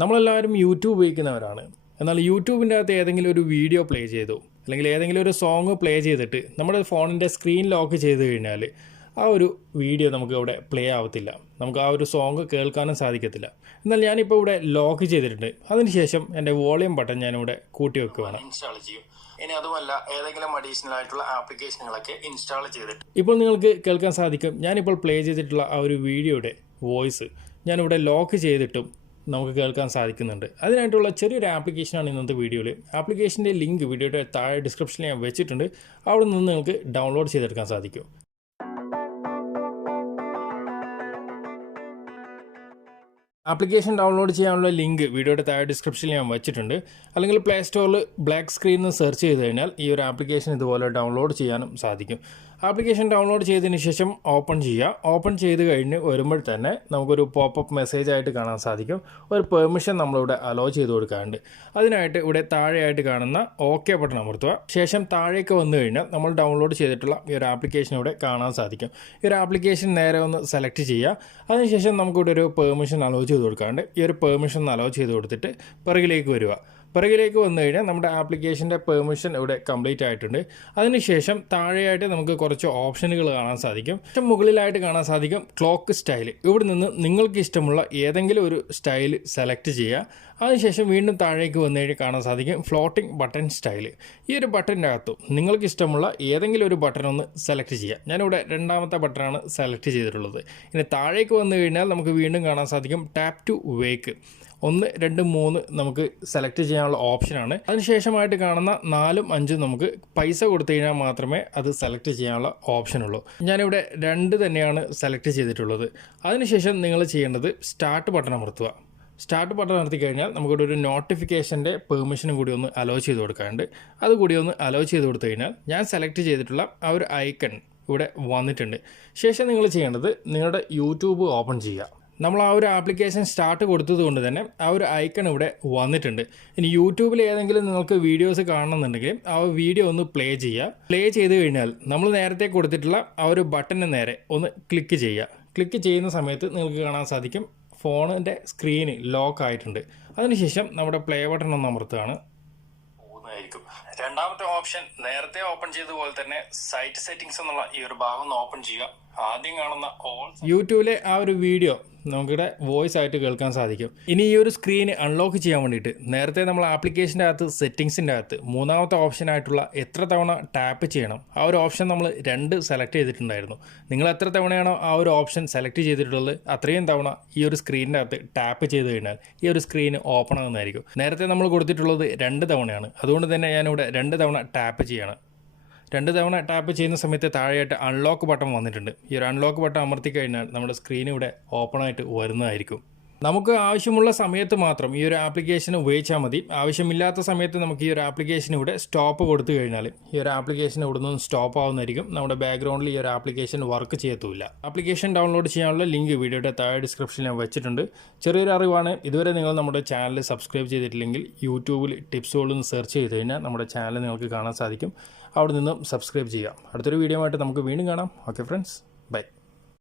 നമ്മളെല്ലാവരും യൂട്യൂബ് ഉപയോഗിക്കുന്നവരാണ്. എന്നാൽ യൂട്യൂബിന്റെ അകത്ത് ഏതെങ്കിലും ഒരു വീഡിയോ പ്ലേ ചെയ്തു അല്ലെങ്കിൽ ഏതെങ്കിലും ഒരു സോങ് പ്ലേ ചെയ്തിട്ട് നമ്മുടെ ഫോണിന്റെ സ്ക്രീൻ ലോക്ക് ചെയ്ത് കഴിഞ്ഞാൽ ആ ഒരു വീഡിയോ നമുക്ക് ഇവിടെ പ്ലേ ആവത്തില്ല. നമുക്ക് ആ ഒരു സോങ് കേൾക്കാനും സാധിക്കത്തില്ല. എന്നാൽ ഞാനിപ്പോൾ ഇവിടെ ലോക്ക് ചെയ്തിട്ടുണ്ട്. അതിനുശേഷം എന്റെ വോളിയം ബട്ടൺ ഞാനിവിടെ കൂട്ടി വെക്കുകയാണ് ഇൻസ്റ്റാൾ ചെയ്യും. ഇനി അതുമല്ല ഏതെങ്കിലും അഡീഷണൽ ആയിട്ടുള്ള ആപ്ലിക്കേഷനുകളൊക്കെ ഇൻസ്റ്റാൾ ചെയ്തിട്ട്. ഇപ്പോൾ നിങ്ങൾക്ക് കേൾക്കാൻ സാധിക്കും ഞാനിപ്പോൾ പ്ലേ ചെയ്തിട്ടുള്ള ആ ഒരു വീഡിയോയുടെ വോയിസ് ഞാനിവിടെ ലോക്ക് ചെയ്തിട്ടും നമുക്ക് കേൾക്കാൻ സാധിക്കുന്നുണ്ട്. അതിനായിട്ടുള്ള ചെറിയൊരു ആപ്ലിക്കേഷനാണ് ഇന്നത്തെ വീഡിയോയിൽ ആപ്ലിക്കേഷന്റെ ലിങ്ക് വീഡിയോയുടെ താഴെ ഡിസ്ക്രിപ്ഷനിൽ ഞാൻ വെച്ചിട്ടുണ്ട്. അവിടെ നിന്ന് നിങ്ങൾക്ക് ഡൗൺലോഡ് ചെയ്തെടുക്കാൻ സാധിക്കും. ആപ്ലിക്കേഷൻ ഡൗൺലോഡ് ചെയ്യാനുള്ള ലിങ്ക് വീഡിയോയുടെ താഴെ ഡിസ്ക്രിപ്ഷനിൽ ഞാൻ വെച്ചിട്ടുണ്ട്. അല്ലെങ്കിൽ പ്ലേ സ്റ്റോറിൽ ബ്ലാക്ക് സ്ക്രീനിൽ സെർച്ച് ചെയ്ത് കഴിഞ്ഞാൽ ഈ ഒരു ആപ്ലിക്കേഷൻ ഇതുപോലെ ഡൗൺലോഡ് ചെയ്യാനും സാധിക്കും. ആപ്ലിക്കേഷൻ ഡൗൺലോഡ് ചെയ്തതിന് ശേഷം ഓപ്പൺ ചെയ്യുക. ഓപ്പൺ ചെയ്ത് കഴിഞ്ഞ് വരുമ്പോൾ തന്നെ നമുക്കൊരു പോപ്പപ്പ് മെസ്സേജ് ആയിട്ട് കാണാൻ സാധിക്കും. ഒരു പെർമിഷൻ നമ്മളിവിടെ അലോ ചെയ്ത് കൊടുക്കാറുണ്ട്. അതിനായിട്ട് ഇവിടെ താഴെയായിട്ട് കാണുന്ന ഓക്കെ ബട്ടൺ അമർത്തുക. ശേഷം താഴേക്ക് വന്നു കഴിഞ്ഞാൽ നമ്മൾ ഡൗൺലോഡ് ചെയ്തിട്ടുള്ള ഈ ഒരു ആപ്ലിക്കേഷൻ ഇവിടെ കാണാൻ സാധിക്കും. ഈ ഒരു ആപ്ലിക്കേഷൻ നേരെ ഒന്ന് സെലക്ട് ചെയ്യുക. അതിനുശേഷം നമുക്കിവിടെ ഒരു പെർമിഷൻ അലോ ചെയ്ത് കൊടുക്കാറുണ്ട്. ഈ ഒരു പെർമിഷൻ അലോ ചെയ്ത് കൊടുത്തിട്ട് പിറകിലേക്ക് വരിക. പിറകിലേക്ക് വന്നു കഴിഞ്ഞാൽ നമ്മുടെ ആപ്ലിക്കേഷന്റെ പെർമിഷൻ ഇവിടെ കംപ്ലീറ്റ് ആയിട്ടുണ്ട്. അതിനുശേഷം താഴെയായിട്ട് നമുക്ക് കുറച്ച് ഓപ്ഷനുകൾ കാണാൻ സാധിക്കും. ഏറ്റവും മുകളിലായിട്ട് കാണാൻ സാധിക്കും ക്ലോക്ക് സ്റ്റൈൽ ഇവിടെ നിന്ന് നിങ്ങൾക്ക് ഇഷ്ടമുള്ള ഏതെങ്കിലും ഒരു സ്റ്റൈൽ സെലക്ട് ചെയ്യുക. അതിനുശേഷം വീണ്ടും താഴേക്ക് വന്നു കഴിഞ്ഞാൽ കാണാൻ സാധിക്കും ഫ്ലോട്ടിംഗ് ബട്ടൺ സ്റ്റൈൽ ഈ ഒരു ബട്ടന്റെ അകത്തും നിങ്ങൾക്ക് ഇഷ്ടമുള്ള ഏതെങ്കിലും ഒരു ബട്ടൺ ഒന്ന് സെലക്ട് ചെയ്യുക. ഞാനിവിടെ രണ്ടാമത്തെ ബട്ടണാണ് സെലക്ട് ചെയ്തിട്ടുള്ളത്. ഇനി താഴേക്ക് വന്നു കഴിഞ്ഞാൽ നമുക്ക് വീണ്ടും കാണാൻ സാധിക്കും ടാപ്പ് ടു വേക്ക്. ഒന്ന് രണ്ട് മൂന്ന് നമുക്ക് സെലക്ട് ചെയ്യാനുള്ള ഓപ്ഷനാണ് അതിനുശേഷമായിട്ട് കാണുന്ന നാലും അഞ്ചും നമുക്ക് പൈസ കൊടുത്തു കഴിഞ്ഞാൽ മാത്രമേ അത് സെലക്ട് ചെയ്യാനുള്ള ഓപ്ഷനുള്ളൂ ഞാനിവിടെ രണ്ട് തന്നെയാണ് സെലക്ട് ചെയ്തിട്ടുള്ളത്. അതിനുശേഷം നിങ്ങൾ ചെയ്യേണ്ടത് സ്റ്റാർട്ട് ബട്ടൺ അമർത്തുക. സ്റ്റാർട്ട് ബട്ടൺ നടത്തി കഴിഞ്ഞാൽ നമുക്കിവിടെ ഒരു നോട്ടിഫിക്കേഷന്റെ പെർമിഷനും കൂടി ഒന്ന് അലോ ചെയ്ത് കൊടുക്കാറുണ്ട് അതുകൂടി ഒന്ന് അലോ ചെയ്ത് കൊടുത്തു കഴിഞ്ഞാൽ ഞാൻ സെലക്ട് ചെയ്തിട്ടുള്ള ആ ഒരു ഐക്കൺ ഇവിടെ വന്നിട്ടുണ്ട്. ശേഷം നിങ്ങൾ ചെയ്യേണ്ടത് നിങ്ങളുടെ യൂട്യൂബ് ഓപ്പൺ ചെയ്യുക. നമ്മൾ ആ ഒരു ആപ്ലിക്കേഷൻ സ്റ്റാർട്ട് കൊടുത്തത് കൊണ്ട് തന്നെ ആ ഒരു ഐക്കൺ ഇവിടെ വന്നിട്ടുണ്ട്. ഇനി യൂട്യൂബിൽ ഏതെങ്കിലും നിങ്ങൾക്ക് വീഡിയോസ് കാണണമെന്നുണ്ടെങ്കിൽ ആ വീഡിയോ ഒന്ന് പ്ലേ ചെയ്യുക. പ്ലേ ചെയ്ത് കഴിഞ്ഞാൽ നമ്മൾ നേരത്തെ കൊടുത്തിട്ടുള്ള ആ ഒരു ബട്ടന് നേരെ ഒന്ന് ക്ലിക്ക് ചെയ്യുക. ക്ലിക്ക് ചെയ്യുന്ന സമയത്ത് നിങ്ങൾക്ക് കാണാൻ സാധിക്കും ഫോണിന്റെ സ്ക്രീന് ലോക്ക് ആയിട്ടുണ്ട്. അതിനുശേഷം നമ്മുടെ പ്ലേ ബട്ടൺ ഒന്ന് അമർത്തുകയാണ്. രണ്ടാമത്തെ ഓപ്ഷൻ നേരത്തെ ഓപ്പൺ ചെയ്ത പോലെ തന്നെ സൈറ്റ് സെറ്റിംഗ്സ് എന്നുള്ള ഈ ഒരു ഭാഗം ഒന്ന് ഓപ്പൺ ചെയ്യുക. ആദ്യം കാണുന്ന ഓൾ യൂട്യൂബിലെ ആ ഒരു വീഡിയോ നമുക്കിവിടെ വോയിസ് ആയിട്ട് കേൾക്കാൻ സാധിക്കും. ഇനി ഈ ഒരു സ്ക്രീൻ അൺലോക്ക് ചെയ്യാൻ വേണ്ടിയിട്ട് നേരത്തെ നമ്മൾ ആപ്ലിക്കേഷന്റെ അകത്ത് സെറ്റിങ്സിന്റെ അകത്ത് മൂന്നാമത്തെ ഓപ്ഷൻ ആയിട്ടുള്ള എത്ര തവണ ടാപ്പ് ചെയ്യണം ആ ഒരു ഓപ്ഷൻ നമ്മൾ രണ്ട് സെലക്ട് ചെയ്തിട്ടുണ്ടായിരുന്നു. നിങ്ങൾ എത്ര തവണയാണോ ആ ഒരു ഓപ്ഷൻ സെലക്ട് ചെയ്തിട്ടുള്ളത് അത്രയും തവണ ഈ ഒരു സ്ക്രീനിന്റെ അകത്ത് ടാപ്പ് ചെയ്ത് കഴിഞ്ഞാൽ ഈ ഒരു സ്ക്രീൻ ഓപ്പൺ ആകുന്നതായിരിക്കും നേരത്തെ നമ്മൾ കൊടുത്തിട്ടുള്ളത് രണ്ട് തവണയാണ്. അതുകൊണ്ട് തന്നെ ഞാനിവിടെ രണ്ട് തവണ ടാപ്പ് ചെയ്യണം. രണ്ട് തവണ ടാപ്പ് ചെയ്യുന്ന സമയത്ത് താഴെയായിട്ട് അൺലോക്ക് ബട്ടൺ വന്നിട്ടുണ്ട്. ഈ ഒരു അൺലോക്ക് ബട്ടൺ അമർത്തി കഴിഞ്ഞാൽ നമ്മുടെ സ്ക്രീൻ ഇവിടെ ഓപ്പൺ ആയിട്ട് വരുന്നതായിരിക്കും. നമുക്ക് ആവശ്യമുള്ള സമയത്ത് മാത്രം ഈ ഒരു ആപ്ലിക്കേഷൻ ഉപയോഗിച്ചാൽ മതി. ആവശ്യമില്ലാത്ത സമയത്ത് നമുക്ക് ഈ ഒരു ആപ്ലിക്കേഷൻ ഇവിടെ സ്റ്റോപ്പ് കൊടുത്തു കഴിഞ്ഞാൽ ഈ ഒരു ആപ്ലിക്കേഷൻ ഇവിടെ നിന്ന് സ്റ്റോപ്പ് ആവുന്നതായിരിക്കും. നമ്മുടെ ബാക്ക്ഗ്രൗണ്ടിൽ ഈ ഒരു ആപ്ലിക്കേഷൻ വർക്ക് ചെയ്യത്തുമില്ല. ആപ്ലിക്കേഷൻ ഡൗൺലോഡ് ചെയ്യാനുള്ള ലിങ്ക് വീഡിയോയുടെ താഴെ ഡിസ്ക്രിപ്ഷനിൽ ഞാൻ വെച്ചിട്ടുണ്ട്. ചെറിയൊരു അറിവാണ് ഇതുവരെ നിങ്ങൾ നമ്മുടെ ചാനൽ സബ്സ്ക്രൈബ് ചെയ്തിട്ടില്ലെങ്കിൽ യൂട്യൂബിൽ ടിപ്സുകളൊന്ന് സെർച്ച് ചെയ്ത് കഴിഞ്ഞാൽ നമ്മുടെ ചാനൽ നിങ്ങൾക്ക് കാണാൻ സാധിക്കും. അവിടെ നിന്നും സബ്സ്ക്രൈബ് ചെയ്യാം. അടുത്തൊരു വീഡിയോ ആയിട്ട് നമുക്ക് വീണ്ടും കാണാം. Okay friends bye